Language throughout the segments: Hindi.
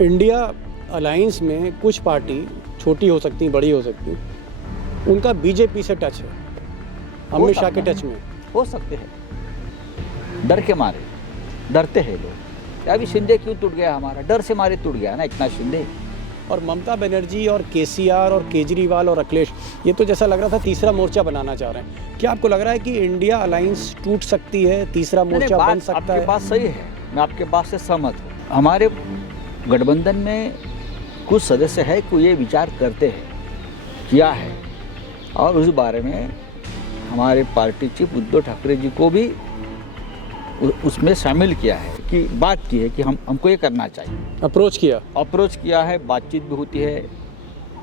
इंडिया अलायंस में कुछ पार्टी छोटी हो सकती, बड़ी हो सकती, उनका बीजेपी से टच है, अमित शाह के टच में हो सकते हैं। डर के मारे डरते हैं लोग। अभी शिंदे क्यों टूट गया हमारा? डर से मारे टूट गया ना इतना शिंदे। और ममता बनर्जी और केसीआर और केजरीवाल और अखिलेश, ये तो जैसा लग रहा था तीसरा मोर्चा बनाना चाह रहे हैं। क्या आपको लग रहा है कि इंडिया अलायंस टूट सकती है, तीसरा मोर्चा बन सकता है? आपकी बात सही है, मैं आपके बात से सहमत हूँ। हमारे गठबंधन में कुछ सदस्य है कि ये विचार करते हैं, किया है, और उस बारे में हमारे पार्टी चीफ उद्धव ठाकरे जी को भी उसमें शामिल किया है, कि बात की है कि हमको ये करना चाहिए। अप्रोच किया है, बातचीत भी होती है।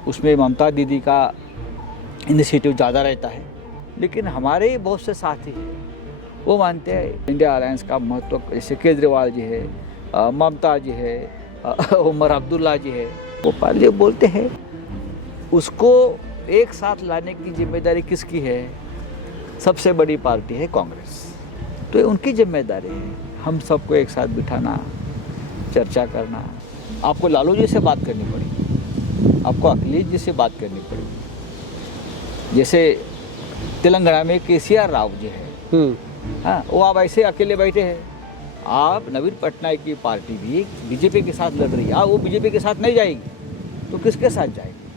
उसमें ममता दीदी का इनिशिएटिव ज़्यादा रहता है, लेकिन हमारे बहुत से साथी हैं वो मानते हैं इंडिया अलायंस का महत्व। जैसे केजरीवाल जी है, ममता जी है, उमर अब्दुल्ला जी है, वो पार्टी बोलते हैं उसको एक साथ लाने की जिम्मेदारी किसकी है? सबसे बड़ी पार्टी है कांग्रेस, तो ये उनकी जिम्मेदारी है हम सबको एक साथ बिठाना, चर्चा करना। आपको लालू जी से बात करनी पड़ेगी, आपको अखिलेश जी से बात करनी पड़ेगी। जैसे तेलंगाना में केसीआर राव जी है, हाँ, वो आप ऐसे अकेले बैठे हैं। आप नवीन पटनायक की पार्टी भी बीजेपी के साथ लड़ रही है, वो बीजेपी के साथ नहीं जाएगी तो किसके साथ जाएगी?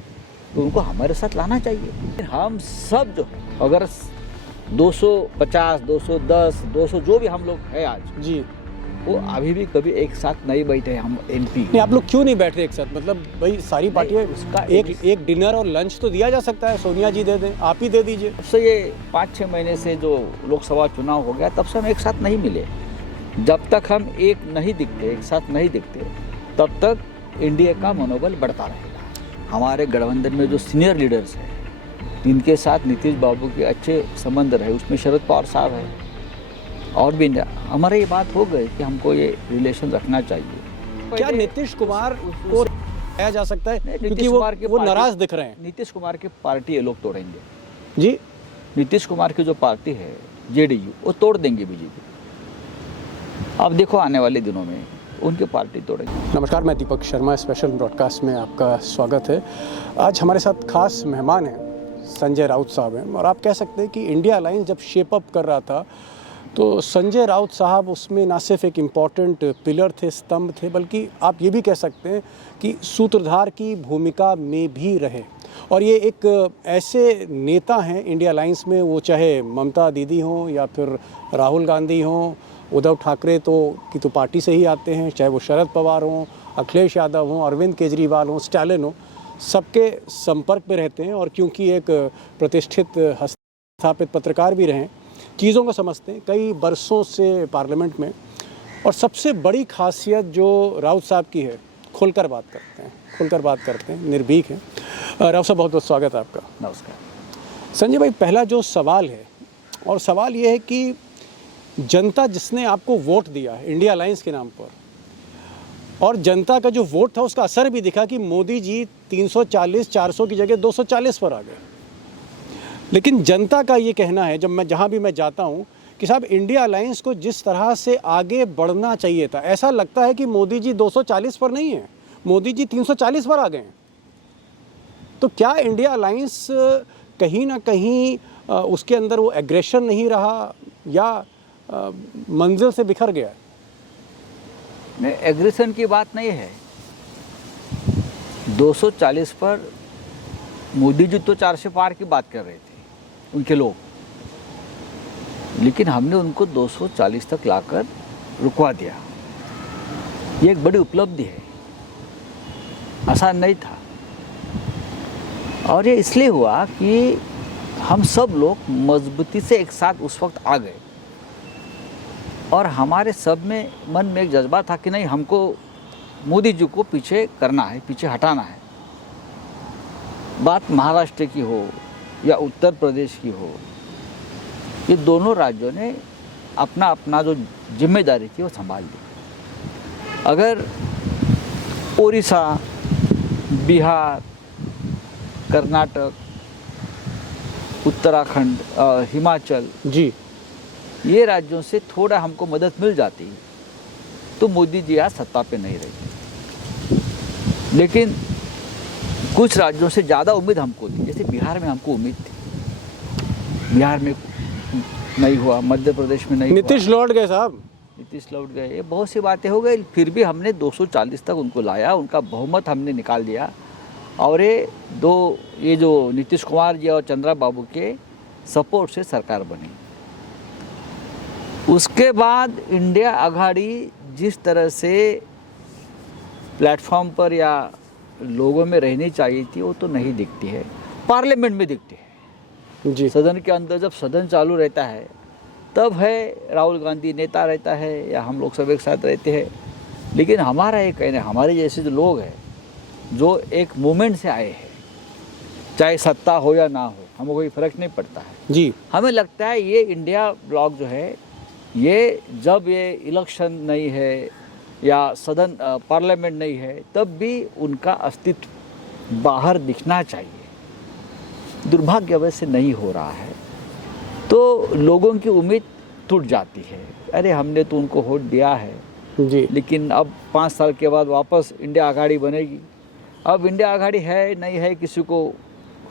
तो उनको हमारे साथ लाना चाहिए। हम सब जो अगर 250, 210, 200 जो भी हम लोग हैं आज जी, वो अभी भी कभी एक साथ नहीं बैठे हम एमपी। नहीं, आप लोग क्यों नहीं बैठ रहे एक साथ? मतलब भाई सारी पार्टियां, उसका एक डिनर और लंच तो दिया जा सकता है। सोनिया जी दे दें, आप ही दे दीजिए। तब से ये 5-6 महीने से जो लोकसभा चुनाव हो गया, तब से हम एक साथ नहीं मिले। जब तक हम एक साथ नहीं दिखते, तब तक इंडिया का मनोबल बढ़ता रहेगा। हमारे गठबंधन में जो सीनियर लीडर्स हैं, जिनके साथ नीतीश बाबू के अच्छे संबंध रहे, उसमें शरद पवार साहब है, और भी हमारे ये बात हो गई कि हमको ये रिलेशन रखना चाहिए। क्या नीतीश कुमार को आया जा सकता है? क्योंकि वो नाराज दिख रहे हैं। नीतीश कुमार की पार्टी ये लोग तोड़ेंगे जी। नीतीश कुमार की जो पार्टी है जेडीयू, वो तोड़ देंगे बीजेपी। अब देखो आने वाले दिनों में उनकी पार्टी तोड़ेंगे। नमस्कार, मैं दीपक शर्मा, स्पेशल ब्रॉडकास्ट में आपका स्वागत है। आज हमारे साथ खास मेहमान हैं, संजय राउत साहब हैं। और आप कह सकते हैं कि इंडिया अलायंस जब शेप अप कर रहा था, तो संजय राउत साहब उसमें ना सिर्फ एक इम्पॉर्टेंट पिलर थे, स्तंभ थे, बल्कि आप ये भी कह सकते हैं कि सूत्रधार की भूमिका में भी रहे। और ये एक ऐसे नेता हैं इंडिया अलायंस में, वो चाहे ममता दीदी हों या फिर राहुल गांधी हों, उद्धव ठाकरे की तो पार्टी से ही आते हैं, चाहे वो शरद पवार हों, अखिलेश यादव हों, अरविंद केजरीवाल हों, स्टालिन हों, सबके संपर्क में रहते हैं। और क्योंकि एक प्रतिष्ठित स्थापित पत्रकार भी रहे, चीज़ों को समझते हैं कई बरसों से पार्लियामेंट में। और सबसे बड़ी खासियत जो राउत साहब की है, खुलकर बात करते हैं, निर्भीक हैं। राउत साहब, बहुत बहुत स्वागत है आपका। नमस्कार। संजय भाई, पहला जो सवाल है, और सवाल ये है कि जनता जिसने आपको वोट दिया है इंडिया अलायंस के नाम पर, और जनता का जो वोट था उसका असर भी दिखा कि मोदी जी 340-400 की जगह 240 पर आ गए। लेकिन जनता का ये कहना है, जहाँ भी मैं जाता हूँ, कि साहब इंडिया अलायंस को जिस तरह से आगे बढ़ना चाहिए था, ऐसा लगता है कि मोदी जी 240 पर नहीं है, मोदी जी 340 पर आ गए हैं। तो क्या इंडिया अलायंस कहीं ना कहीं उसके अंदर वो एग्रेशन नहीं रहा, या मंजिल से बिखर गया? नहीं, एग्रेशन की बात नहीं है। 240 पर मोदी जी तो 400 पार की बात कर रहे थे उनके लोग, लेकिन हमने उनको 240 तक लाकर रुकवा दिया। ये एक बड़ी उपलब्धि है, आसान नहीं था। और ये इसलिए हुआ कि हम सब लोग मजबूती से एक साथ उस वक्त आ गए, और हमारे सब में मन में एक जज्बा था कि नहीं, हमको मोदी जी को पीछे करना है, पीछे हटाना है। बात महाराष्ट्र की हो या उत्तर प्रदेश की हो, ये दोनों राज्यों ने अपना अपना जो जिम्मेदारी थी वो संभाल ली। अगर उड़ीसा, बिहार, कर्नाटक, उत्तराखंड, हिमाचल जी, ये राज्यों से थोड़ा हमको मदद मिल जाती तो मोदी जी आज सत्ता पे नहीं रहते। लेकिन कुछ राज्यों से ज़्यादा उम्मीद हमको थी। जैसे बिहार में हमको उम्मीद थी, बिहार में नहीं हुआ, मध्य प्रदेश में नहीं नीतीश हुआ, लौट गए साहब। नीतीश लौट गए, ये बहुत सी बातें हो गई। फिर भी हमने 240 तक उनको लाया, उनका बहुमत हमने निकाल दिया और ये जो नीतीश कुमार जी और चंद्रा बाबू के सपोर्ट से सरकार बनी। उसके बाद इंडिया आघाड़ी जिस तरह से प्लेटफॉर्म पर या लोगों में रहनी चाहिए थी वो तो नहीं दिखती है, पार्लियामेंट में दिखती है। जी सदन के अंदर जब सदन चालू रहता है तब है राहुल गांधी नेता रहता है या हम लोग सब एक साथ रहते हैं। लेकिन हमारा ये कहना, हमारे जैसे जो लोग हैं जो एक मूवमेंट से आए हैं, चाहे सत्ता हो या ना हो हमें कोई फ़र्क नहीं पड़ता है जी। हमें लगता है ये इंडिया ब्लॉक जो है ये जब ये इलेक्शन नहीं है या सदन पार्लियामेंट नहीं है तब भी उनका अस्तित्व बाहर दिखना चाहिए। दुर्भाग्य वैसे नहीं हो रहा है तो लोगों की उम्मीद टूट जाती है। अरे हमने तो उनको वोट दिया है जी। लेकिन अब 5 साल के बाद वापस इंडिया आघाड़ी बनेगी। अब इंडिया आघाड़ी है नहीं है किसी को,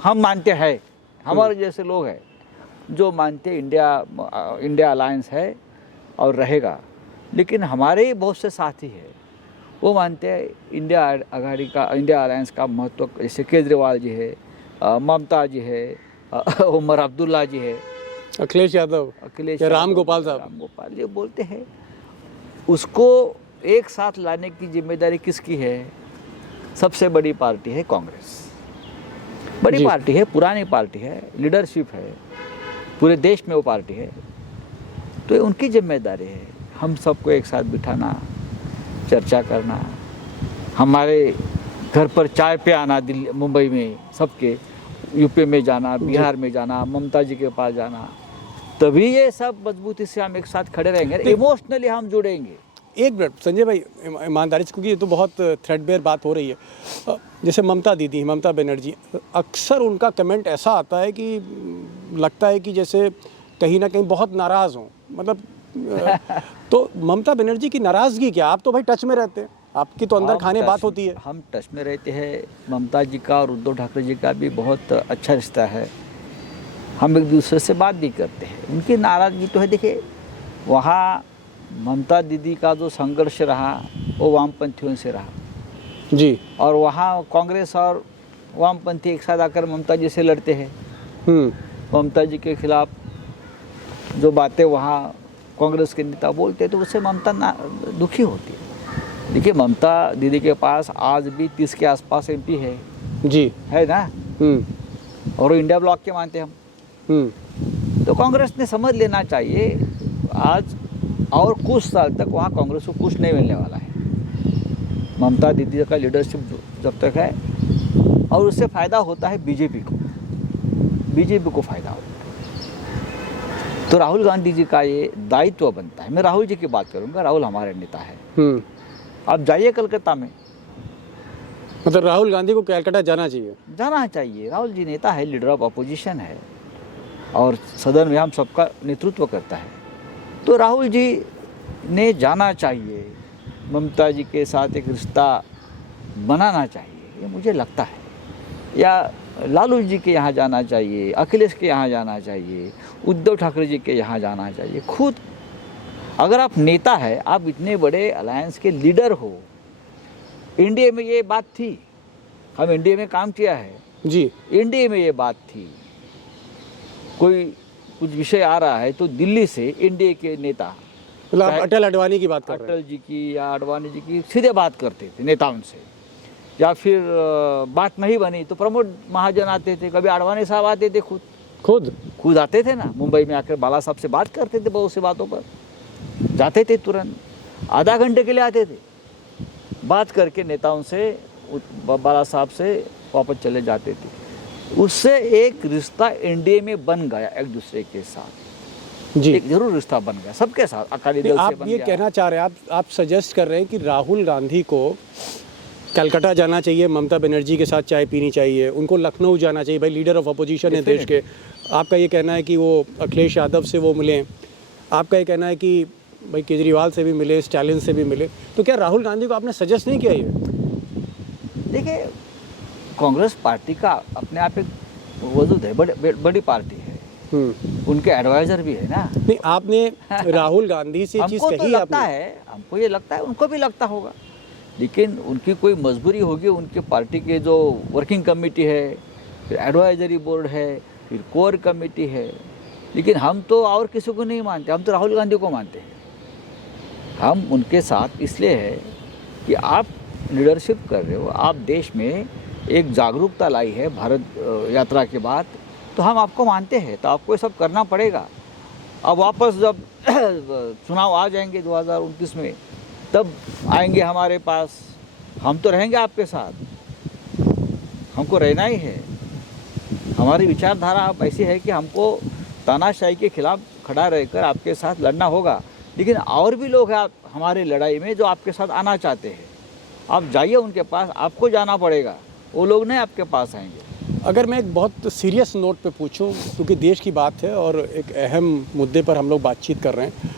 हम मानते हैं, हमारे जैसे लोग हैं जो मानते इंडिया अलायंस है और रहेगा। लेकिन हमारे ही बहुत से साथी हैं वो मानते हैं इंडिया आघाड़ी का, इंडिया अलायंस का महत्व। जैसे केजरीवाल जी है, ममता जी है, उमर अब्दुल्ला जी है, अखिलेश यादव, अखिलेश या यादव, राम गोपाल साहब। राम गोपाल जी बोलते हैं उसको एक साथ लाने की जिम्मेदारी किसकी है? सबसे बड़ी पार्टी है कांग्रेस, बड़ी जी। पार्टी है, पुरानी पार्टी है, लीडरशिप है, पूरे देश में वो पार्टी है, तो ये उनकी जिम्मेदारी है हम सबको एक साथ बिठाना, चर्चा करना, हमारे घर पर चाय पे आना, दिल्ली मुंबई में सबके, यूपी में जाना, बिहार में जाना, ममता जी के पास जाना, तभी ये सब मजबूती से हम एक साथ खड़े रहेंगे, इमोशनली हम जुड़ेंगे। एक मिनट संजय भाई, ईमानदारी से, क्योंकि ये तो बहुत थ्रेडबेयर बात हो रही है। जैसे ममता दीदी, ममता बनर्जी, अक्सर उनका कमेंट ऐसा आता है कि लगता है कि जैसे कहीं ना कहीं बहुत नाराज़ हों, मतलब तो ममता बनर्जी की नाराज़गी क्या? आप तो भाई टच में रहते हैं, आपकी तो अंदर खाने बात होती है। हम टच में रहते हैं। ममता जी का और उद्धव ठाकरे जी का भी बहुत अच्छा रिश्ता है, हम एक दूसरे से बात भी करते हैं। उनकी नाराज़गी तो है, देखिए वहाँ ममता दीदी का जो संघर्ष रहा वो वामपंथियों से रहा जी, और वहाँ कांग्रेस और वामपंथी एक साथ आकर ममता जी से लड़ते हैं। ममता जी के खिलाफ जो बातें वहाँ कांग्रेस के नेता बोलते हैं तो उससे ममता दुखी होती है। देखिए ममता दीदी के पास आज भी 30 के आसपास एमपी है जी, है ना, और इंडिया ब्लॉक के मानते हम। तो कांग्रेस ने समझ लेना चाहिए आज और कुछ साल तक वहाँ कांग्रेस को कुछ नहीं मिलने वाला है। ममता दीदी का लीडरशिप जब तक है और उससे फ़ायदा होता है बीजेपी को फ़ायदा होता है। तो राहुल गांधी जी का ये दायित्व बनता है। मैं राहुल जी की बात करूंगा, राहुल हमारे नेता है। आप जाइए कलकत्ता में, मतलब राहुल गांधी को कलकत्ता जाना चाहिए। राहुल जी नेता है, लीडर ऑफ अपोजिशन है और सदन में हम सबका नेतृत्व करता है। तो राहुल जी ने जाना चाहिए, ममता जी के साथ एक रिश्ता बनाना चाहिए, ये मुझे लगता है। या लालू जी के यहाँ जाना चाहिए, अखिलेश के यहाँ जाना चाहिए, उद्धव ठाकरे जी के यहाँ जाना चाहिए। खुद अगर आप नेता है, आप इतने बड़े अलायंस के लीडर हो, इंडिया में ये बात थी, हम इंडिया में काम किया है जी, इंडिया में ये बात थी, कोई कुछ विषय आ रहा है तो दिल्ली से इंडिया के नेता, मतलब आप अटल अडवाणी की बात कर रहे हैं। अटल जी की या अडवाणी जी की सीधे बात करते थे नेताओं से, या फिर बात नहीं बनी तो प्रमोद महाजन आते थे, कभी अडवाणी साहब आते थे, खुद आते थे ना, मुंबई में आकर बाला साहब से बात करते थे, बहुत सी बातों पर जाते थे, तुरंत आधा घंटे के लिए आते थे, बात करके नेताओं से, बाला साहब से वापस चले जाते थे। उससे एक रिश्ता इंडिया में बन गया एक दूसरे के साथ जी, एक जरूर रिश्ता बन गया सबके साथ, अकाली दल से आप बन ये गया। कहना चाह रहे हैं, आप सजेस्ट कर रहे हैं कि राहुल गांधी को कलकत्ता जाना चाहिए, ममता बनर्जी के साथ चाय पीनी चाहिए, उनको लखनऊ जाना चाहिए, भाई लीडर ऑफ अपोजिशन है देश के। आपका ये कहना है कि वो अखिलेश यादव से वो मिलें, आपका ये कहना है कि भाई केजरीवाल से भी मिले, स्टालिन से भी मिले। तो क्या राहुल गांधी को आपने सजेस्ट नहीं किया ये? देखिए, कांग्रेस पार्टी का अपने आप एक वजूद है, बड़ी पार्टी है, उनके एडवाइज़र भी है ना। नहीं, आपने राहुल गांधी से ये चीज़ हमको तो कही लगता आपने? है, हमको ये लगता है, उनको भी लगता होगा, लेकिन उनकी कोई मजबूरी होगी। उनके पार्टी के जो वर्किंग कमेटी है, फिर एडवाइजरी बोर्ड है, फिर कोर कमेटी है, लेकिन हम तो और किसी को नहीं मानते, हम तो राहुल गांधी को मानते हैं। हम उनके साथ इसलिए है कि आप लीडरशिप कर रहे हो, आप देश में एक जागरूकता लाई है भारत यात्रा के बाद, तो हम आपको मानते हैं, तो आपको ये सब करना पड़ेगा। अब वापस जब चुनाव आ जाएंगे 2029 में, तब आएंगे हमारे पास, हम तो रहेंगे आपके साथ, हमको रहना ही है। हमारी विचारधारा अब ऐसी है कि हमको तानाशाही के खिलाफ खड़ा रहकर आपके साथ लड़ना होगा, लेकिन और भी लोग हैं आप हमारी लड़ाई में जो आपके साथ आना चाहते हैं। आप जाइए उनके पास, आपको जाना पड़ेगा, वो लोग नहीं आपके पास आएंगे। अगर मैं एक बहुत सीरियस नोट पे पूछूं, क्योंकि देश की बात है और एक अहम मुद्दे पर हम लोग बातचीत कर रहे हैं,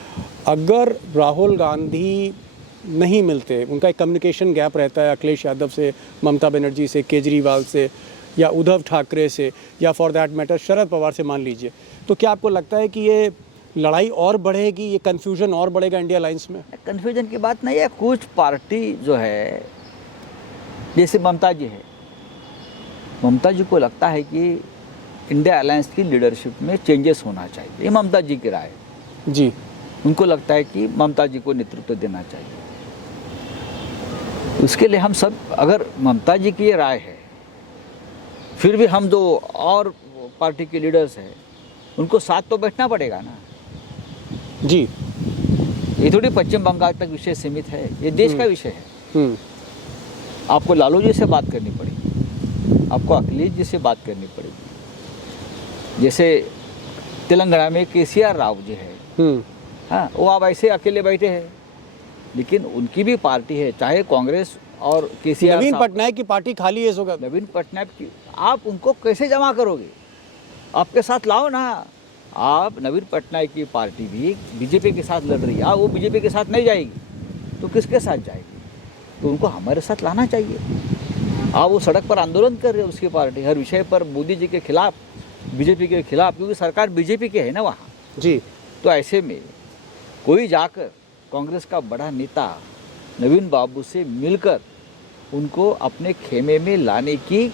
अगर राहुल गांधी नहीं मिलते, उनका एक कम्युनिकेशन गैप रहता है अखिलेश यादव से, ममता बनर्जी से, केजरीवाल से, या उद्धव ठाकरे से, या for that matter Sharad Pawar से मान लीजिए, तो क्या आपको लगता है कि ये लड़ाई और बढ़ेगी, ये कन्फ्यूजन और बढ़ेगा इंडिया अलायंस में? कन्फ्यूजन की बात नहीं है। कुछ पार्टी जो है, जैसे ममता जी है, ममता जी को लगता है कि इंडिया अलायंस की लीडरशिप में चेंजेस होना चाहिए, ये ममता जी की राय है। जी, उनको लगता है कि ममता जी को नेतृत्व देना चाहिए। उसके लिए हम सब, अगर ममता जी की ये राय है, फिर भी हम जो और पार्टी के लीडर्स हैं, उनको साथ तो बैठना पड़ेगा ना। जी, ये थोड़ी पश्चिम बंगाल तक विषय सीमित है, ये देश का विषय है। आपको लालू जी से बात करनी पड़ेगी, आपको अखिलेश जी से बात करनी पड़ेगी। जैसे तेलंगाना में केसीआर राव जी है, हाँ, वो आप ऐसे अकेले बैठे हैं, लेकिन उनकी भी पार्टी है, चाहे कांग्रेस और केसीआर। नवीन पटनायक की पार्टी खाली है इस वक्त। नवीन पटनायक की आप उनको कैसे जमा करोगे? आपके साथ लाओ ना। आप नवीन पटनायक की पार्टी भी बीजेपी के साथ लड़ रही है, वो बीजेपी के साथ नहीं जाएगी तो किसके साथ जाएगी? तो उनको हमारे साथ लाना चाहिए। आप वो सड़क पर आंदोलन कर रहे हो, उसकी पार्टी हर विषय पर मोदी जी के खिलाफ, बीजेपी के खिलाफ, क्योंकि सरकार बीजेपी की है ना वहाँ। जी, तो ऐसे में कोई जाकर कांग्रेस का बड़ा नेता नवीन बाबू से मिलकर उनको अपने खेमे में लाने की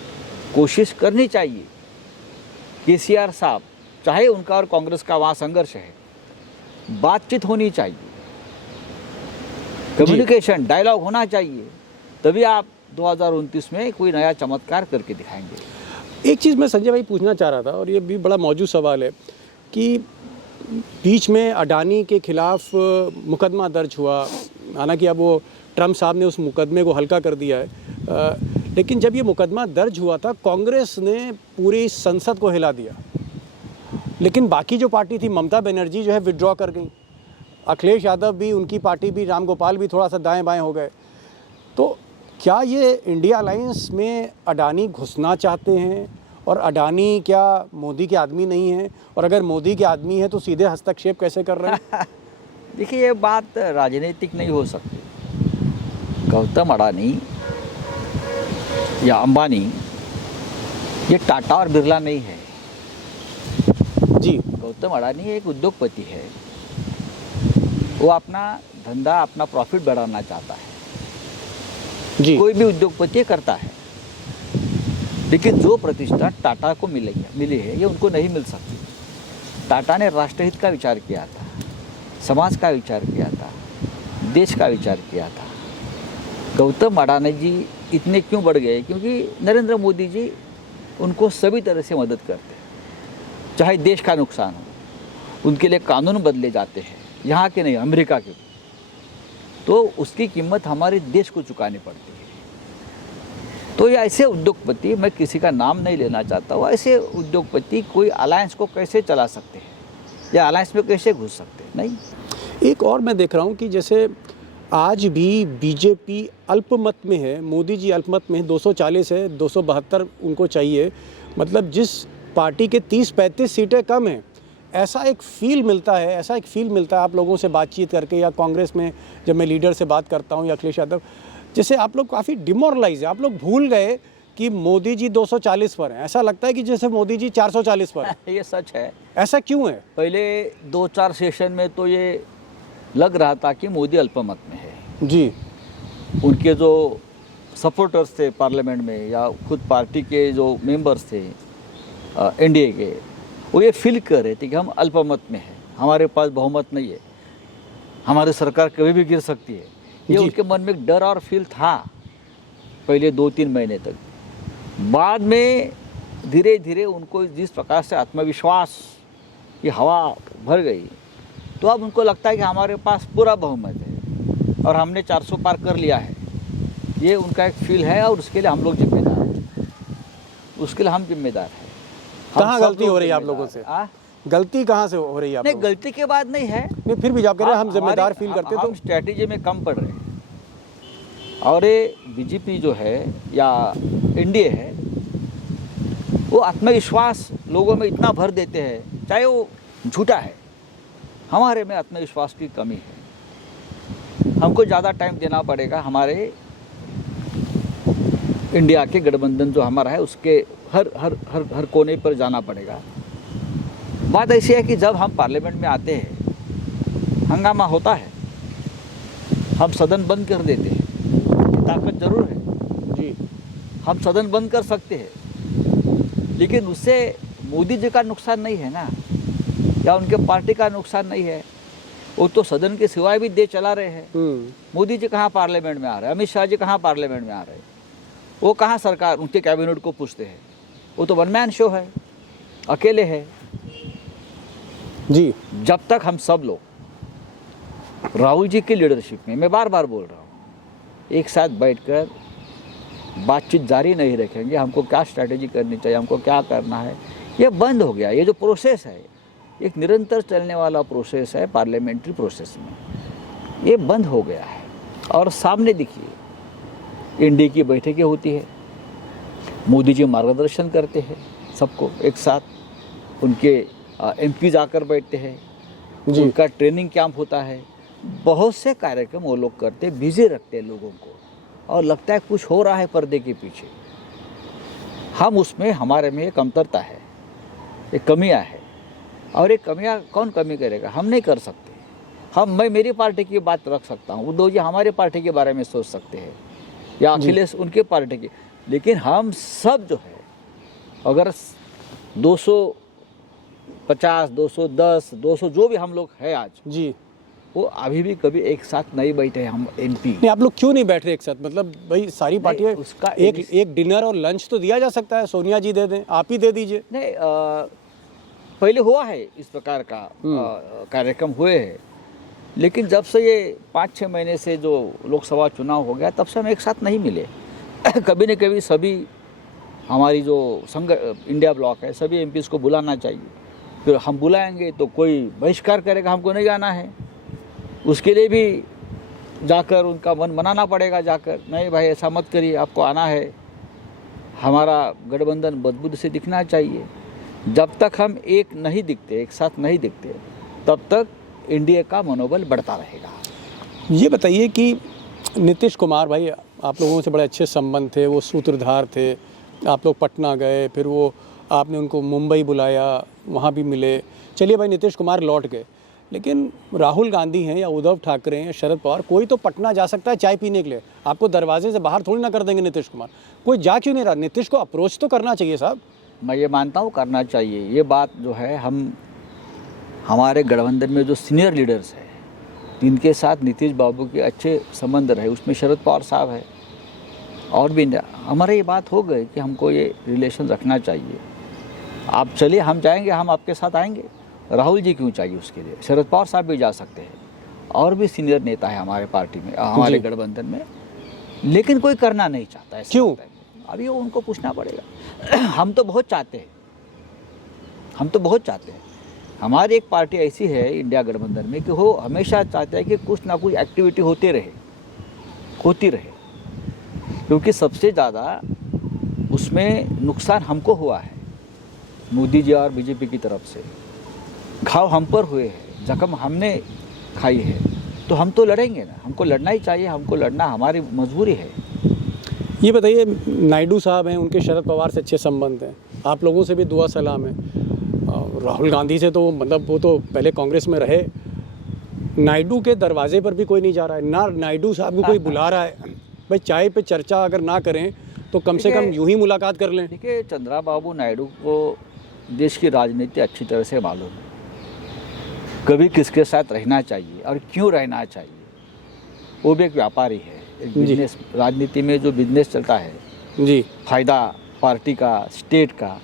कोशिश करनी चाहिए। केसीआर साहब, चाहे उनका और कांग्रेस का वहाँ संघर्ष है, बातचीत होनी चाहिए, कम्युनिकेशन, डायलॉग होना चाहिए, तभी आप 2029 में कोई नया चमत्कार करके दिखाएंगे। एक चीज़ मैं संजय भाई पूछना चाह रहा था, और ये भी बड़ा मौजूद सवाल है कि बीच में अडानी के खिलाफ मुकदमा दर्ज हुआ, हालांकि अब वो ट्रम्प साहब ने उस मुकदमे को हल्का कर दिया है, लेकिन जब ये मुकदमा दर्ज हुआ था, कांग्रेस ने पूरी संसद को हिला दिया, लेकिन बाकी जो पार्टी थी, ममता बनर्जी जो है विड्रॉ कर गई, अखिलेश यादव भी, उनकी पार्टी भी, राम गोपाल भी थोड़ा सा दाएं बाएं हो गए। तो क्या ये इंडिया अलायंस में अडानी घुसना चाहते हैं, और अडानी क्या मोदी के आदमी नहीं है, और अगर मोदी के आदमी है तो सीधे हस्तक्षेप कैसे कर रहे हैं? देखिए, ये बात राजनीतिक नहीं हो सकती। गौतम अडानी या अंबानी ये टाटा और बिरला नहीं है। जी, गौतम अडानी एक उद्योगपति है, वो अपना धंधा, अपना प्रॉफिट बढ़ाना चाहता है। जी, कोई भी उद्योगपति करता है, लेकिन जो प्रतिष्ठा टाटा को मिली है, ये उनको नहीं मिल सकती। टाटा ने राष्ट्रहित का विचार किया था, समाज का विचार किया था, देश का विचार किया था। गौतम अडानी जी इतने क्यों बढ़ गए? क्योंकि नरेंद्र मोदी जी उनको सभी तरह से मदद करते हैं, चाहे देश का नुकसान हो, उनके लिए कानून बदले जाते हैं, यहाँ के नहीं, अमेरिका के, तो उसकी कीमत हमारे देश को चुकानी पड़ती है। तो ये ऐसे उद्योगपति, मैं किसी का नाम नहीं लेना चाहता हूँ, ऐसे उद्योगपति कोई अलायंस को कैसे चला सकते हैं या अलायंस में कैसे घुस सकते हैं? नहीं। एक और मैं देख रहा हूँ कि जैसे आज भी बीजेपी अल्पमत में है, मोदी जी अल्पमत में है, 240 है, 272 उनको चाहिए, मतलब जिस पार्टी के 30-35 सीटें कम हैं, ऐसा एक फील मिलता है आप लोगों से बातचीत करके, या कांग्रेस में जब मैं लीडर से बात करता हूँ, या अखिलेश यादव, जैसे आप लोग काफ़ी डिमोरलाइज है, आप लोग भूल गए कि मोदी जी 240 पर हैं। ऐसा लगता है कि जैसे मोदी जी 440 पर हैं। ये सच है। ऐसा क्यों है? पहले 2-4 सेशन में तो ये लग रहा था कि मोदी अल्पमत में है। जी उनके जो सपोर्टर्स थे पार्लियामेंट में या खुद पार्टी के जो मेंबर्स थे एनडीए के, वो ये फील कर रहे थे कि हम अल्पमत में हैं, हमारे पास बहुमत नहीं है, हमारी सरकार कभी भी गिर सकती है। ये जी। उनके मन में एक डर और फील था पहले 2-3 महीने तक। बाद में धीरे धीरे उनको जिस प्रकार से आत्मविश्वास की हवा भर गई, तो अब उनको लगता है कि हमारे पास पूरा बहुमत है और हमने 400 पार कर लिया है। ये उनका एक फील है और उसके लिए हम लोग जिम्मेदार हैं, उसके लिए हम जिम्मेदार हैं। हम कहाँ सब गलती लोग हो रही है आप जिम्मेदार लोगों से? हैं। गलती कहाँ से हो रही है आप नहीं, लोगों से? गलती के बाद नहीं है। नहीं, फिर भी आप कह रहे हैं हम जिम्मेदार हमारी- फील करते हम तो स्ट्रैटेजी में कम पड़ रहे हैं। और ये बीजेपी जो है या एनडीए है, वो आत्मविश्वास लोगों में इतना भर देते हैं, चाहे वो झूठा है। हमारे में आत्मविश्वास की कमी है। हमको ज़्यादा टाइम देना पड़ेगा। हमारे इंडिया के गठबंधन जो हमारा है उसके हर हर हर हर कोने पर जाना पड़ेगा। बात ऐसी है कि जब हम पार्लियामेंट में आते हैं, हंगामा होता है, हम सदन बंद कर देते हैं। ताकत जरूर है जी हम सदन बंद कर सकते हैं, लेकिन उससे मोदी जी का नुकसान नहीं है ना, या उनके पार्टी का नुकसान नहीं है। वो तो सदन के सिवाय भी दे चला रहे हैं। मोदी जी कहाँ पार्लियामेंट में आ रहे हैं, अमित शाह जी कहाँ पार्लियामेंट में आ रहे हैं, वो कहाँ सरकार उनके कैबिनेट को पूछते हैं। वो तो वन मैन शो है, अकेले है। जी जब तक हम सब लोग राहुल जी की लीडरशिप में, मैं बार बार बोल रहा हूँ, एक साथ बैठकर बातचीत जारी नहीं रखेंगे, हमको क्या स्ट्रैटेजी करनी चाहिए, हमको क्या करना है, ये बंद हो गया। ये जो प्रोसेस है, एक निरंतर चलने वाला प्रोसेस है पार्लियामेंट्री प्रोसेस में, ये बंद हो गया है। और सामने देखिए एनडीए की बैठकें होती है, मोदी जी मार्गदर्शन करते हैं सबको एक साथ, उनके एमपी जाकर बैठते हैं, जी। उनका ट्रेनिंग कैंप होता है, बहुत से कार्यक्रम वो लोग करते, बिजी रखते हैं लोगों को, और लगता है कुछ हो रहा है पर्दे के पीछे। हम उसमें, हमारे में एक कमतरता है, एक कमियां है, और एक कमियां कौन कमी करेगा? हम नहीं कर सकते। मैं मेरी पार्टी की बात रख सकता हूँ, उद्धव जी हमारे पार्टी के बारे में सोच सकते हैं, या अखिलेश उनके पार्टी की, लेकिन हम सब जो है, अगर 250, 210, 200 जो भी हम लोग हैं आज, जी वो अभी भी कभी एक साथ नहीं बैठे हैं हम एमपी। नहीं, आप लोग क्यों नहीं बैठ रहे एक साथ? मतलब भाई सारी पार्टियां, उसका एक डिनर और लंच तो दिया जा सकता है। सोनिया जी दे दें, आप ही दे दीजिए। नहीं, पहले हुआ है इस प्रकार का कार्यक्रम हुए हैं, लेकिन जब से ये 5-6 महीने से जो लोकसभा चुनाव हो गया, तब से हम एक साथ नहीं मिले। कभी न कभी सभी हमारी जो संघ इंडिया ब्लॉक है, सभी एमपीज को बुलाना चाहिए। फिर हम बुलाएंगे तो कोई बहिष्कार करेगा, हमको नहीं जाना है, उसके लिए भी जाकर उनका मन मनाना पड़ेगा, जाकर नहीं भाई ऐसा मत करिए, आपको आना है, हमारा गठबंधन मजबूत से दिखना चाहिए। जब तक हम एक नहीं दिखते, एक साथ नहीं दिखते, तब तक इंडिया का मनोबल बढ़ता रहेगा। ये बताइए कि नीतीश कुमार भाई, आप लोगों से बड़े अच्छे संबंध थे, वो सूत्रधार थे, आप लोग पटना गए, फिर वो आपने उनको मुंबई बुलाया, वहाँ भी मिले। चलिए भाई, नीतीश कुमार लौट गए, लेकिन राहुल गांधी हैं या उद्धव ठाकरे हैं या शरद पवार, कोई तो पटना जा सकता है चाय पीने के लिए। आपको दरवाजे से बाहर थोड़ी ना कर देंगे नीतीश कुमार। कोई जा क्यों नहीं रहा? नीतीश को अप्रोच तो करना चाहिए साहब। मैं ये मानता हूँ करना चाहिए। ये बात जो है, हमारे गठबंधन में जो सीनियर लीडर्स हैं, जिनके साथ नीतीश बाबू के अच्छे संबंध रहे, उसमें शरद पवार साहब है और भी हमारे ये बात हो गई कि हमको ये रिलेशन रखना चाहिए। आप चलिए, हम जाएंगे, हम आपके साथ आएंगे। राहुल जी क्यों चाहिए उसके लिए? शरद पवार साहब भी जा सकते हैं, और भी सीनियर नेता है हमारे पार्टी में, हमारे गठबंधन में, लेकिन कोई करना नहीं चाहता है। क्यों? अभी वो उनको पूछना पड़ेगा। हम तो बहुत चाहते हैं, हमारी एक पार्टी ऐसी है इंडिया गठबंधन में कि वो हमेशा चाहते हैं कि कुछ ना कुछ एक्टिविटी होती रहे, क्योंकि सबसे ज़्यादा उसमें नुकसान हमको हुआ है, मोदी जी और बीजेपी की तरफ से। घाव हम पर हुए हैं, जख्म हमने खाई है, तो हम तो लड़ेंगे ना, हमको लड़ना ही चाहिए, हमको लड़ना हमारी मजबूरी है। ये बताइए, नायडू साहब हैं, उनके शरद पवार से अच्छे संबंध हैं, आप लोगों से भी दुआ सलाम है। राहुल गांधी से तो मतलब वो तो पहले कांग्रेस में रहे। नायडू के दरवाजे पर भी कोई नहीं जा रहा है, ना नायडू साहब को कोई बुला रहा है। भाई चाय पे चर्चा अगर ना करें तो कम से कम यूं ही मुलाकात कर लें। देखिए, चंद्रबाबू नायडू को देश की राजनीति अच्छी तरह से मालूम है, कभी किसके साथ रहना चाहिए और क्यों रहना चाहिए। वो भी एक व्यापारी है, एक बिजनेस, राजनीति में जो बिजनेस चलता है जी, फायदा पार्टी का, स्टेट का,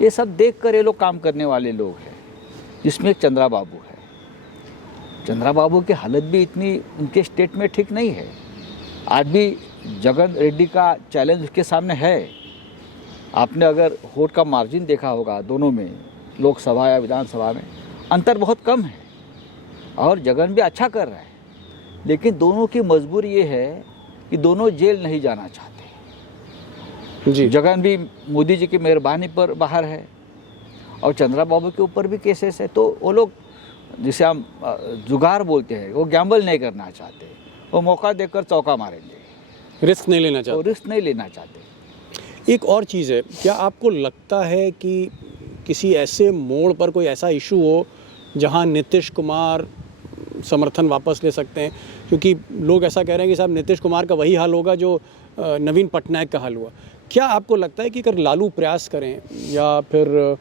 ये सब देख कर ये लोग काम करने वाले लोग हैं, जिसमें एक चंद्रबाबू है। चंद्रबाबू की हालत भी इतनी उनके स्टेट में ठीक नहीं है। आज भी जगन रेड्डी का चैलेंज उसके सामने है। आपने अगर वोट का मार्जिन देखा होगा दोनों में, लोकसभा या विधानसभा में अंतर बहुत कम है, और जगन भी अच्छा कर रहा है। लेकिन दोनों की मजबूरी ये है कि दोनों जेल नहीं जाना चाहते जी। जगन भी मोदी जी की मेहरबानी पर बाहर है, और चंद्रबाबू के ऊपर भी केसेस है। तो वो लोग, जिसे हम जुगार बोलते हैं, वो गैम्बल नहीं करना चाहते, वो मौका देकर चौका मारेंगे, रिस्क नहीं लेना वो चाहते। रिस्क नहीं लेना चाहते। एक और चीज़ है, क्या आपको लगता है कि किसी ऐसे मोड़ पर कोई ऐसा इशू हो जहां नीतीश कुमार समर्थन वापस ले सकते हैं? क्योंकि लोग ऐसा कह रहे हैं कि साहब नीतीश कुमार का वही हाल होगा जो नवीन पटनायक का हाल हुआ। क्या आपको लगता है कि अगर लालू प्रयास करें या फिर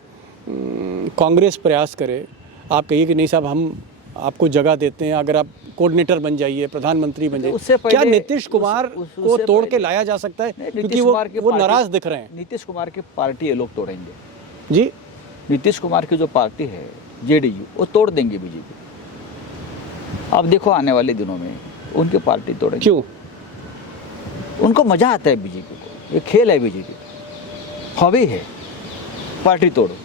कांग्रेस प्रयास करे, आप कहिए कि नहीं साहब हम आपको जगह देते हैं, अगर आप कोऑर्डिनेटर बन जाइए, प्रधानमंत्री बन जाइए, उससे पहले क्या नीतीश कुमार को तोड़ के लाया जा सकता है? क्योंकि वो नाराज दिख रहे हैं। नीतीश कुमार की पार्टी ये लोग तोड़ेंगे जी, नीतीश कुमार की जो पार्टी है जेडीयू, वो तोड़ देंगे बीजेपी। आप देखो आने वाले दिनों में उनकी पार्टी तोड़ेंगे। क्यों? उनको मजा आता है बीजेपी को, ये खेल है बीजेपी, हॉबी है पार्टी तोड़ो,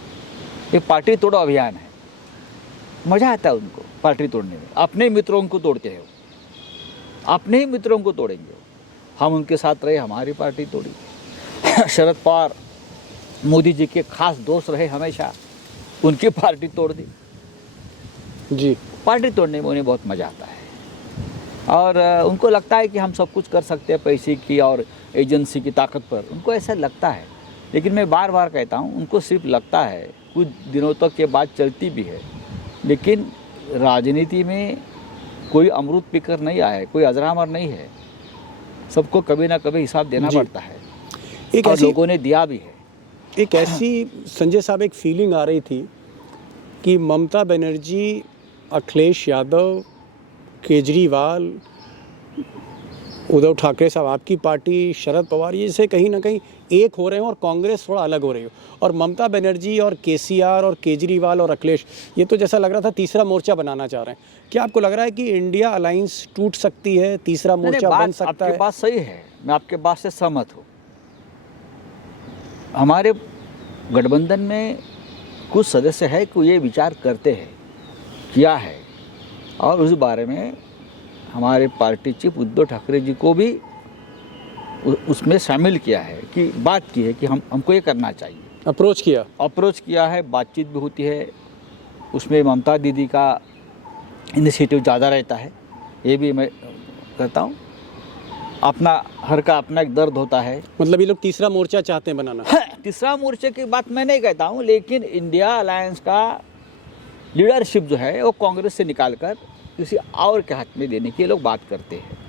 ये पार्टी तोड़ो अभियान है। मजा आता है उनको पार्टी तोड़ने में। अपने मित्रों को तोड़ते हैं, अपने ही मित्रों को तोड़ेंगे। हम उनके साथ रहे, हमारी पार्टी तोड़ी। शरद पवार मोदी जी के खास दोस्त रहे हमेशा, उनकी पार्टी तोड़ दी। जी, पार्टी तोड़ने में उन्हें बहुत मज़ा आता है, और उनको लगता है कि हम सब कुछ कर सकते हैं पैसे की और एजेंसी की ताकत पर, उनको ऐसा लगता है। लेकिन मैं बार बार कहता हूँ, उनको सिर्फ लगता है, कुछ दिनों तक ये बात चलती भी है। लेकिन राजनीति में कोई अमरूद पीकर नहीं आया है, कोई अजरामर नहीं है, सबको कभी ना कभी हिसाब देना पड़ता है, एक और ऐसी लोगों ने दिया भी है। एक ऐसी संजय साहब एक फीलिंग आ रही थी कि ममता बनर्जी, अखिलेश यादव, केजरीवाल, उद्धव ठाकरे साहब, आपकी पार्टी, शरद पवार, ये से कहीं ना कहीं एक हो रहे हो और कांग्रेस थोड़ा अलग हो रही हो। और ममता बनर्जी और केसीआर और केजरीवाल और अखिलेश, ये तो जैसा लग रहा था तीसरा मोर्चा बनाना चाह रहे हैं। क्या आपको लग रहा है कि इंडिया अलायंस टूट सकती है, तीसरा मोर्चा बन सकता है? आपकी बात सही है, मैं आपके बात से सहमत हूँ। हमारे गठबंधन में कुछ सदस्य है कि ये विचार करते हैं, किया है, और उस बारे में हमारे पार्टी चीफ उद्धव ठाकरे जी को भी उसमें शामिल किया है, कि बात की है कि हमको ये करना चाहिए। अप्रोच किया है, बातचीत भी होती है। उसमें ममता दीदी का इनिशिएटिव ज़्यादा रहता है, ये भी मैं कहता हूँ। अपना हर का अपना एक दर्द होता है। मतलब ये लोग तीसरा मोर्चा चाहते हैं बनाना? तीसरा मोर्चे की बात मैं नहीं कहता हूँ, लेकिन इंडिया अलायंस का लीडरशिप जो है वो कांग्रेस से निकालकर किसी और के हाथ में देने की ये लोग बात करते हैं।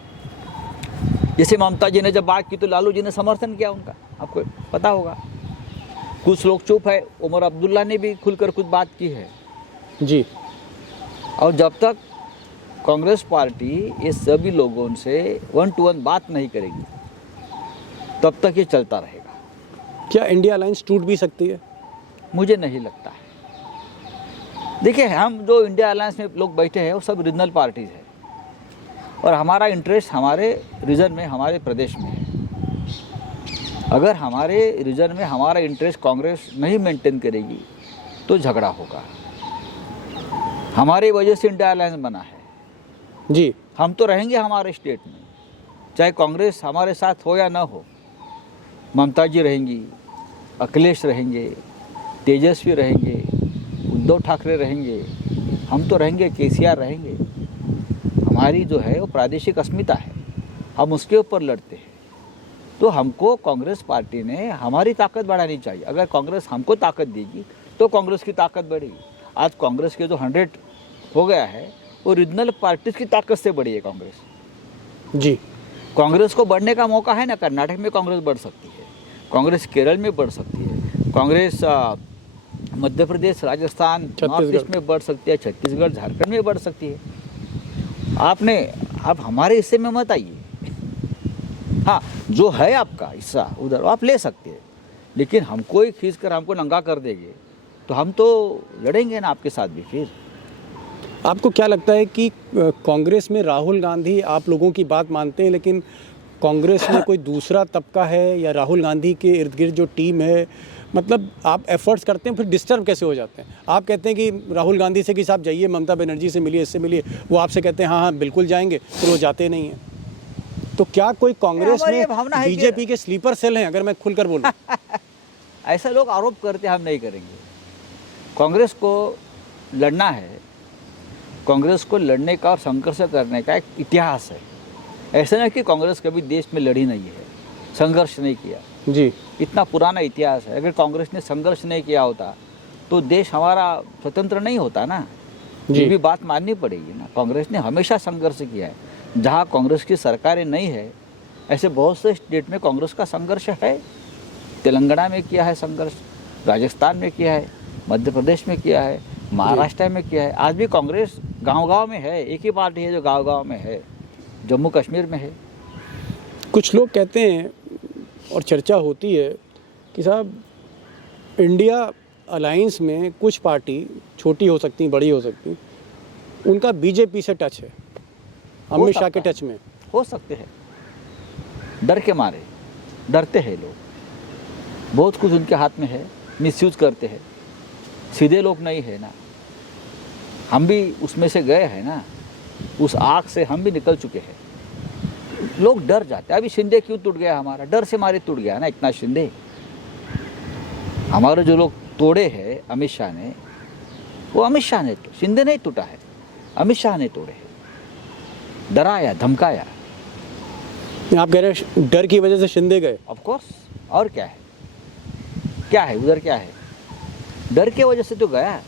जैसे ममता जी ने जब बात की तो लालू जी ने समर्थन किया उनका, आपको पता होगा। कुछ लोग चुप है, उमर अब्दुल्ला ने भी खुलकर कुछ बात की है जी। और जब तक कांग्रेस पार्टी ये सभी लोगों से 1 to 1 बात नहीं करेगी, तब तक ये चलता रहेगा। क्या इंडिया अलायंस टूट भी सकती है? मुझे नहीं लगता है। देखिए, हम जो इंडिया अलायंस में लोग बैठे हैं वो सब रीजनल पार्टीज है, और हमारा इंटरेस्ट हमारे रीजन में, हमारे प्रदेश में है। अगर हमारे रीजन में हमारा इंटरेस्ट कांग्रेस नहीं मेंटेन करेगी तो झगड़ा होगा। हमारी वजह से इंडिया अलायंस बना है जी। हम तो रहेंगे हमारे स्टेट में, चाहे कांग्रेस हमारे साथ हो या ना हो। ममता जी रहेंगी, अखिलेश रहेंगे, तेजस्वी रहेंगे, उद्धव ठाकरे रहेंगे, हम तो रहेंगे, केसीआर रहेंगे। हमारी जो है वो प्रादेशिक अस्मिता है, हम उसके ऊपर लड़ते हैं। तो हमको कांग्रेस पार्टी ने हमारी ताकत बढ़ानी चाहिए। अगर कांग्रेस हमको ताकत देगी तो कांग्रेस की ताकत बढ़ेगी। आज कांग्रेस के जो 100 हो गया है वो रीजनल पार्टीज की ताकत से बढ़ी है कांग्रेस। जी, कांग्रेस को बढ़ने का मौका है ना। कर्नाटक में कांग्रेस बढ़ सकती है, कांग्रेस केरल में बढ़ सकती है, कांग्रेस मध्य प्रदेश, राजस्थान, नॉर्थ ईस्ट में बढ़ सकती है, छत्तीसगढ़, झारखंड में बढ़ सकती है। आप हमारे हिस्से में मत आइए। हाँ, जो है आपका हिस्सा उधर आप ले सकते हैं, लेकिन हमको ही खींच कर हमको नंगा कर देंगे तो हम तो लड़ेंगे ना आपके साथ भी। फिर आपको क्या लगता है कि कांग्रेस में राहुल गांधी आप लोगों की बात मानते हैं, लेकिन कांग्रेस में कोई दूसरा तबका है या राहुल गांधी के इर्द गिर्द जो टीम है, मतलब आप एफर्ट्स करते हैं फिर डिस्टर्ब कैसे हो जाते हैं? आप कहते हैं कि राहुल गांधी से कि साहब जाइए, ममता बनर्जी से मिलिए, इससे मिलिए, वो आपसे कहते हैं हाँ हाँ बिल्कुल जाएंगे, फिर वो जाते नहीं हैं। तो क्या कोई कांग्रेस में बीजेपी के स्लीपर सेल हैं, अगर मैं खुलकर बोलूं? ऐसा लोग आरोप करते हम नहीं करेंगे। कांग्रेस को लड़ना है, कांग्रेस को लड़ने का और संघर्ष करने का एक इतिहास है। ऐसा नहीं कि कांग्रेस कभी देश में लड़ी नहीं है, संघर्ष नहीं किया जी, इतना पुराना इतिहास है। अगर कांग्रेस ने संघर्ष नहीं किया होता तो देश हमारा स्वतंत्र नहीं होता ना। ये भी बात माननी पड़ेगी ना। कांग्रेस ने हमेशा संघर्ष किया है। जहाँ कांग्रेस की सरकारें नहीं है, ऐसे बहुत से स्टेट में कांग्रेस का संघर्ष है। तेलंगाना में किया है संघर्ष, राजस्थान में किया है, मध्य प्रदेश में किया है, महाराष्ट्र में किया है। आज भी कांग्रेस गांव-गांव में है, एक ही पार्टी है जो गांव-गांव में है, जम्मू कश्मीर में है। कुछ लोग कहते हैं और चर्चा होती है कि साहब इंडिया अलायंस में कुछ पार्टी छोटी हो सकती, बड़ी हो सकती, उनका बीजेपी से टच है, अमित शाह के टच में हो सकते हैं। डर के मारे डरते हैं लोग, बहुत कुछ उनके हाथ में है, मिसयूज करते हैं। सीधे लोग नहीं है ना, हम भी उसमें से गए हैं ना, उस आग से हम भी निकल चुके हैं। लोग डर जाते हैं। अभी शिंदे क्यों टूट गया? हमारा डर से मारे टूट गया ना इतना शिंदे। हमारे जो लोग तोड़े हैं अमित शाह ने, वो अमित शाह ने, तो शिंदे नहीं टूटा है, अमित शाह ने तोड़े हैं। डराया, धमकाया। आप कह रहे हैं डर की वजह से शिंदे गए? ऑफ कोर्स, और क्या है? क्या है उधर? क्या है? डर के वजह से तो गया।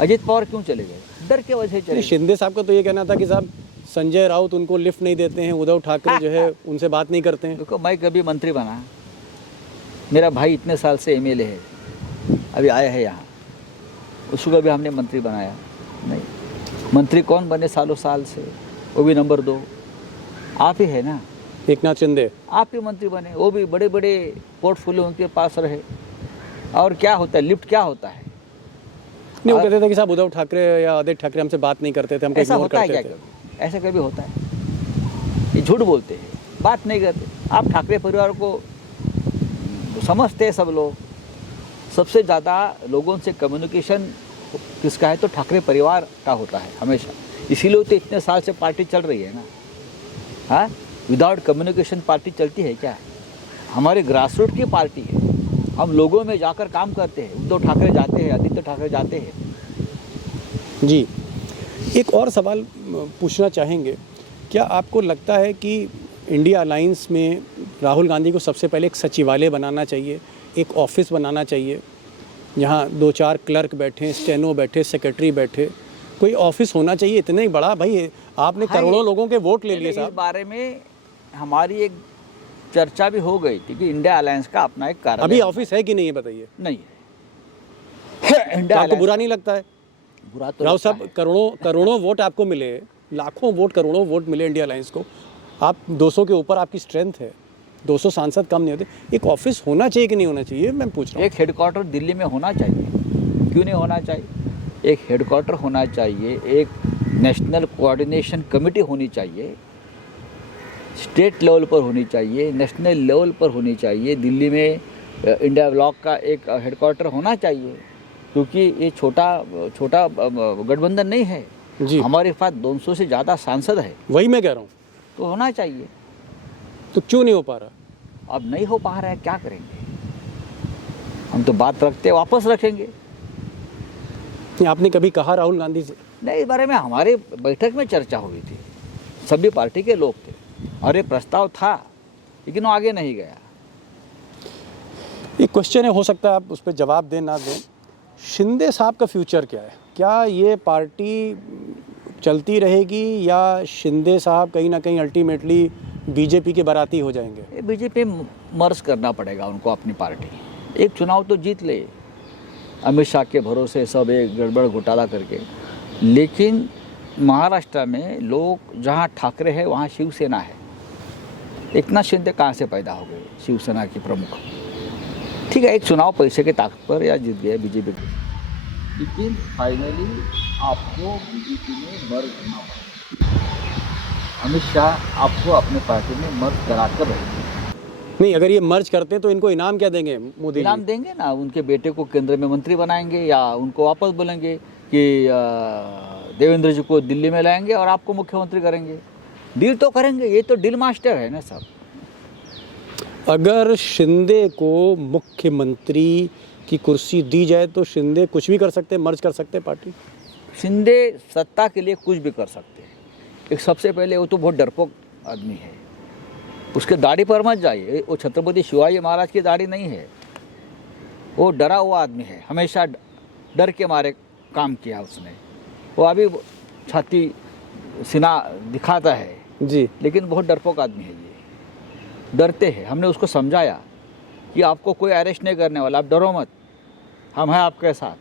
अजित पवार क्यों चले गए? डर के वजह से चले गए। शिंदे साहब का तो ये कहना था कि साहब संजय राउत उनको लिफ्ट नहीं देते हैं, उद्धव ठाकरे जो है उनसे बात नहीं करते हैं। देखो, मैं कभी मंत्री बना, मेरा भाई इतने साल से एमएलए है, अभी आया है यहाँ, उसको कभी हमने मंत्री बनाया नहीं। मंत्री कौन बने सालों साल से? वो भी नंबर 2 आप ही है ना, एकनाथ शिंदे। आप ही मंत्री बने, वो भी बड़े बड़े पोर्टफोलियो उनके पास रहे। और क्या होता है? लिफ्ट क्या होता है? नहीं, वो कहते थे कि साहब उद्धव ठाकरे या आदित्य ठाकरे हमसे बात नहीं करते थे, हमको ऐसा इग्नोर होता है करते क्या? थे। कभी ऐसा कभी होता है? ये झूठ बोलते हैं, बात नहीं करते। आप ठाकरे परिवार को समझते हैं सब लोग। सबसे ज़्यादा लोगों से कम्युनिकेशन किसका है? तो ठाकरे परिवार का होता है हमेशा। इसीलिए तो इतने साल से पार्टी चल रही है ना। हाँ, विदाउट कम्युनिकेशन पार्टी चलती है क्या? हमारी ग्रासरूट की पार्टी है, हम लोगों में जाकर काम करते हैं। उद्धव ठाकरे जाते हैं, आदित्य ठाकरे जाते हैं। जी, एक और सवाल पूछना चाहेंगे, क्या आपको लगता है कि इंडिया अलायंस में राहुल गांधी को सबसे पहले एक सचिवालय बनाना चाहिए, एक ऑफिस बनाना चाहिए, जहाँ 2-4 क्लर्क बैठे, स्टेनो बैठे, सेक्रेटरी बैठे, कोई ऑफिस होना चाहिए? इतना ही बड़ा भाई, आपने करोड़ों लोगों के वोट ले लिए साहब। इस बारे में हमारी एक चर्चा भी हो गई थी कि इंडिया अलायंस का अपना एक कार्यालय। अभी ऑफिस है कि नहीं है बताइए? नहीं है। इंडिया आपको बुरा नहीं लगता है? बुरा तो राव लगता साहब, है। करोड़ों वोट आपको मिले, लाखों वोट, करोड़ों वोट मिले इंडिया अलायंस को। आप 200 के ऊपर आपकी स्ट्रेंथ है, 200 सांसद कम नहीं होते। एक ऑफिस होना चाहिए कि नहीं होना चाहिए, मैं पूछ रहा हूँ। एक हेडक्वार्टर दिल्ली में होना चाहिए, क्यों नहीं होना चाहिए? एक हेडक्वार्टर होना चाहिए, एक नेशनल कोऑर्डिनेशन कमेटी होनी चाहिए, स्टेट लेवल पर होनी चाहिए, नेशनल लेवल पर होनी चाहिए। दिल्ली में इंडिया ब्लॉक का एक हेडक्वार्टर होना चाहिए, क्योंकि ये छोटा गठबंधन नहीं है जी, हमारे पास 200 से ज़्यादा सांसद है, वही मैं कह रहा हूँ। तो होना चाहिए। तो क्यों नहीं हो पा रहा? अब नहीं हो पा रहा है, क्या करेंगे? हम तो बात रखते वापस रखेंगे। आपने कभी कहा राहुल गांधी से? नहीं, इस बारे में हमारे बैठक में चर्चा हुई थी। सभी पार्टी के लोग थे और ये प्रस्ताव था, लेकिन वो आगे नहीं गया। एक क्वेश्चन है, हो सकता है आप उस पर जवाब दें ना दें, शिंदे साहब का फ्यूचर क्या है? क्या ये पार्टी चलती रहेगी या शिंदे साहब कहीं ना कहीं अल्टीमेटली बीजेपी के बाराती हो जाएंगे? ये बीजेपी मर्ज करना पड़ेगा उनको अपनी पार्टी। एक चुनाव तो जीत ले, अमित शाह के भरोसे सब एक गड़बड़ घोटाला करके, लेकिन महाराष्ट्र में लोग जहाँ ठाकरे है वहाँ शिवसेना है। एकनाथ शिंदे कहाँ से पैदा हो गए शिवसेना की प्रमुख? ठीक है, एक चुनाव पैसे के ताकत पर या जीत गए बीजेपी, लेकिन फाइनली आपको बीजेपी में मर्ज करना पड़ेगा। अमित शाह आपको अपने पार्टी में मर्ज कराकर रहेंगे। नहीं, अगर ये मर्ज करते हैं तो इनको इनाम क्या देंगे मोदी जी? इनाम देंगे ना, उनके बेटे को केंद्र में मंत्री बनाएंगे या उनको वापस बोलेंगे कि देवेंद्र जी को दिल्ली में लाएंगे और आपको मुख्यमंत्री करेंगे। डील तो करेंगे, ये तो डील मास्टर है ना सब। अगर शिंदे को मुख्यमंत्री की कुर्सी दी जाए तो शिंदे कुछ भी कर सकते हैं, मर्ज कर सकते हैं पार्टी? शिंदे सत्ता के लिए कुछ भी कर सकते हैं। एक सबसे पहले वो तो बहुत डरपोक आदमी है, उसके दाढ़ी पर मत जाइए। वो छत्रपति शिवाजी महाराज की दाढ़ी नहीं है, वो डरा हुआ आदमी है, हमेशा डर के मारे काम किया उसने। वो अभी छाती सीना दिखाता है जी, लेकिन बहुत डरपोक आदमी है। ये डरते हैं। हमने उसको समझाया कि आपको कोई अरेस्ट नहीं करने वाला, आप डरो मत, हम हैं आपके साथ।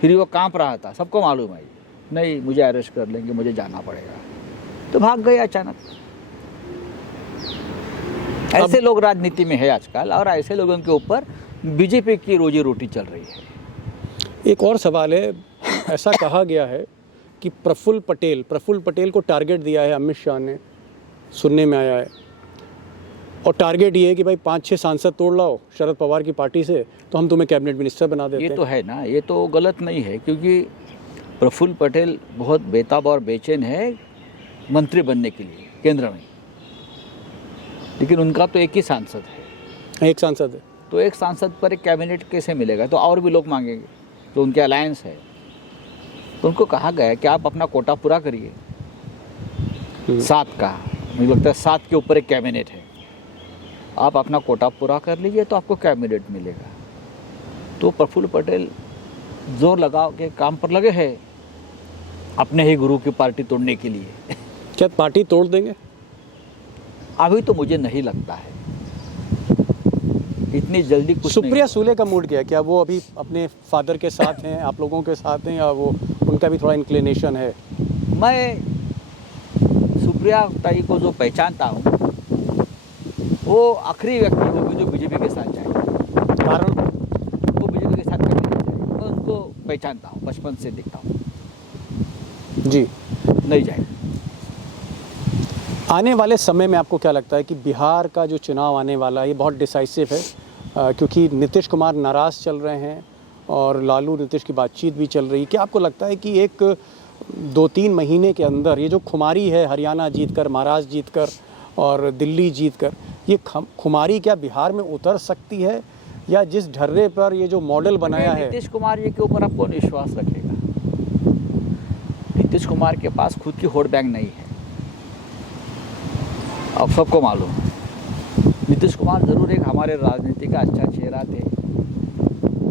फिर वो कांप रहा था, सबको मालूम है नहीं मुझे अरेस्ट कर लेंगे, मुझे जाना पड़ेगा, तो भाग गए अचानक। ऐसे लोग राजनीति में है आजकल, और ऐसे लोगों के ऊपर बीजेपी की रोजी रोटी चल रही है। एक और सवाल है, ऐसा कहा गया है कि प्रफुल्ल पटेल को टारगेट दिया है अमित शाह ने, सुनने में आया है, और टारगेट ये है कि भाई 5-6 सांसद तोड़ लाओ शरद पवार की पार्टी से तो हम तुम्हें कैबिनेट मिनिस्टर बना देते हैं। ये तो है ना, ये तो गलत नहीं है, क्योंकि प्रफुल्ल पटेल बहुत बेताब और बेचैन है मंत्री बनने के लिए केंद्र में, लेकिन उनका तो एक ही सांसद है। एक सांसद है तो एक सांसद पर एक कैबिनेट कैसे मिलेगा? तो और भी लोग मांगेंगे, तो उनके अलायंस है। तो उनको कहा गया कि आप अपना कोटा पूरा करिए 7 का, मुझे लगता है 7 के ऊपर एक कैबिनेट है, आप अपना कोटा पूरा कर लीजिए तो आपको कैबिनेट मिलेगा। तो प्रफुल्ल पटेल जोर लगा के काम पर लगे हैं अपने ही गुरु की पार्टी तोड़ने के लिए। क्या पार्टी तोड़ देंगे? अभी तो मुझे नहीं लगता है इतनी जल्दी कुछ सुप्रिया नहीं। सूले का मूड क्या है? क्या वो अभी अपने फादर के साथ हैं, आप लोगों के साथ हैं, या वो उनका भी थोड़ा इंक्लिनेशन है? मैं सुप्रिया ताई को जो पहचानता हूँ वो आखिरी व्यक्ति होगी जो बीजेपी के साथ जाएगी। कारण? वो बीजेपी के साथ कभी नहीं जाएगी। मैं उनको पहचानता हूँ, बचपन से देखता हूँ, जी नहीं जाएगी। आने वाले समय में आपको क्या लगता है कि बिहार का जो चुनाव आने वाला है ये बहुत डिसाइसिव है, क्योंकि नीतीश कुमार नाराज़ चल रहे हैं और लालू नीतीश की बातचीत भी चल रही है। क्या आपको लगता है कि एक 2-3 महीने के अंदर ये जो खुमारी है, हरियाणा जीतकर, महाराष्ट्र जीतकर और दिल्ली जीतकर, ये खुमारी क्या बिहार में उतर सकती है, या जिस ढर्रे पर ये जो मॉडल बनाया है? नीतीश कुमार जी के ऊपर आप कौन विश्वास रखेगा? नीतीश कुमार के पास खुद की वोट बैंक नहीं है, अब सबको मालूम है। नीतीश कुमार ज़रूर एक हमारे राजनीति का अच्छा चेहरा थे,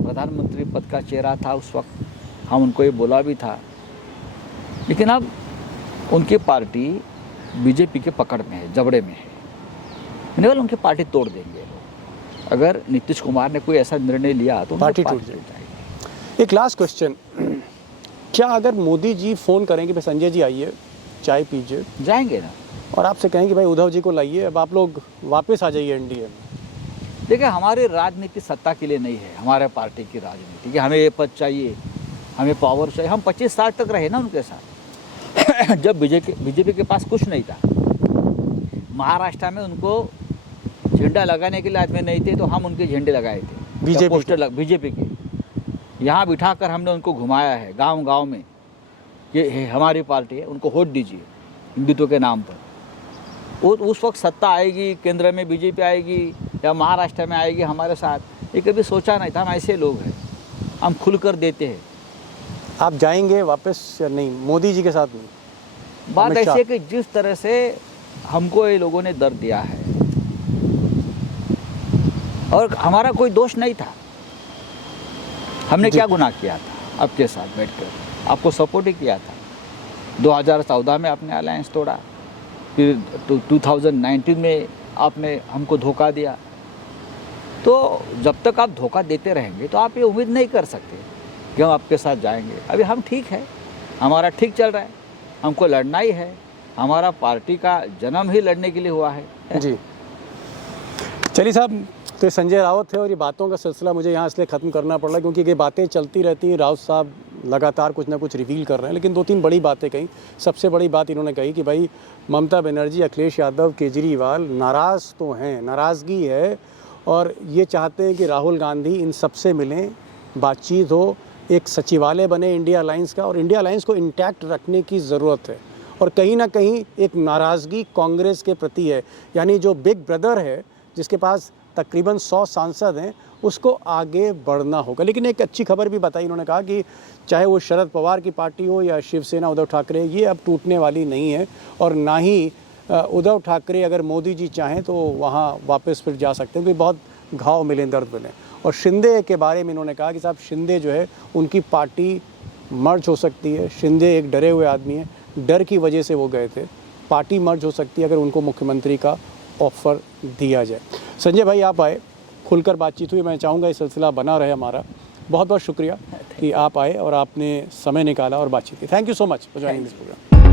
प्रधानमंत्री पद का चेहरा था उस वक्त, हम उनको ये बोला भी था, लेकिन अब उनकी पार्टी बीजेपी के पकड़ में है, जबड़े में है। केवल उनकी पार्टी तोड़ देंगे लोग। अगर नीतीश कुमार ने कोई ऐसा निर्णय लिया तो पार्टी टूट जाएगी। एक लास्ट क्वेश्चन, क्या अगर मोदी जी फ़ोन करेंगे भाई संजय जी आइए चाय पीजिए, जाएंगे ना, और आपसे कहेंगे भाई उद्धव जी को लाइए, अब आप लोग वापस आ जाइए एनडीए में? देखिए हमारी राजनीति सत्ता के लिए नहीं है, हमारे पार्टी की राजनीति कि हमें ये पद चाहिए, हमें पावर चाहिए। हम 25 साल तक रहे ना उनके साथ जब बीजेपी के पास कुछ नहीं था। महाराष्ट्र में उनको झंडा लगाने के लिए आदमी नहीं थे, तो हम उनके झंडे लगाए थे, बीजेपी के। यहाँ बिठाकर हमने उनको घुमाया है गांव गांव में, ये हमारी पार्टी है, उनको वोट दीजिए हिंदुत्व के नाम पर। वो उस वक्त सत्ता आएगी, केंद्र में बीजेपी आएगी या महाराष्ट्र में आएगी हमारे साथ, ये कभी सोचा नहीं था। हम ऐसे लोग हैं, हम खुल कर देते हैं। आप जाएंगे वापस या नहीं मोदी जी के साथ? नहीं, बात अमित ऐसी शाह। है कि जिस तरह से हमको ये लोगों ने दर्द दिया है और हमारा कोई दोष नहीं था, हमने जी। क्या गुनाह किया था आपके साथ बैठकर, आपको सपोर्ट ही किया था। 2014 में आपने अलायंस तोड़ा, फिर 2019 में आपने हमको धोखा दिया। तो जब तक आप धोखा देते रहेंगे तो आप ये उम्मीद नहीं कर सकते कि हम आपके साथ जाएंगे। अभी हम ठीक है, हमारा ठीक चल रहा है, हमको लड़ना ही है, हमारा पार्टी का जन्म ही लड़ने के लिए हुआ है। जी चलिए साहब, तो ये संजय राउत है और ये बातों का सिलसिला मुझे यहाँ इसलिए ख़त्म करना पड़ रहा है क्योंकि ये बातें चलती रहती हैं। राउत साहब लगातार कुछ ना कुछ रिवील कर रहे हैं, लेकिन 2-3 बड़ी बातें कही। सबसे बड़ी बात इन्होंने कही कि भाई ममता बनर्जी, अखिलेश यादव, केजरीवाल नाराज़ तो हैं, नाराज़गी है और ये चाहते हैं कि राहुल गांधी इन सबसे मिलें, बातचीत हो, एक सचिवालय बने इंडिया अलायंस का, और इंडिया अलायंस को इंटैक्ट रखने की ज़रूरत है। और कहीं ना कहीं एक नाराज़गी कांग्रेस के प्रति है, यानी जो बिग ब्रदर है जिसके पास तकरीबन 100 सांसद हैं, उसको आगे बढ़ना होगा। लेकिन एक अच्छी खबर भी बताई इन्होंने, कहा कि चाहे वो शरद पवार की पार्टी हो या शिवसेना उद्धव ठाकरे, ये अब टूटने वाली नहीं है और ना ही उद्धव ठाकरे अगर मोदी जी चाहें तो वहाँ वापस फिर जा सकते हैं, क्योंकि बहुत घाव मिले, दर्द मिले। और शिंदे के बारे में इन्होंने कहा कि साहब शिंदे जो है उनकी पार्टी मर्ज हो सकती है। शिंदे एक डरे हुए आदमी है, डर की वजह से वो गए थे। पार्टी मर्ज हो सकती है अगर उनको मुख्यमंत्री का ऑफ़र दिया जाए। संजय भाई आप आए, खुलकर बातचीत हुई, मैं चाहूँगा ये सिलसिला बना रहे हमारा। बहुत बहुत शुक्रिया कि आप आए और आपने समय निकाला और बातचीत की। Thank you so much for joining this programme.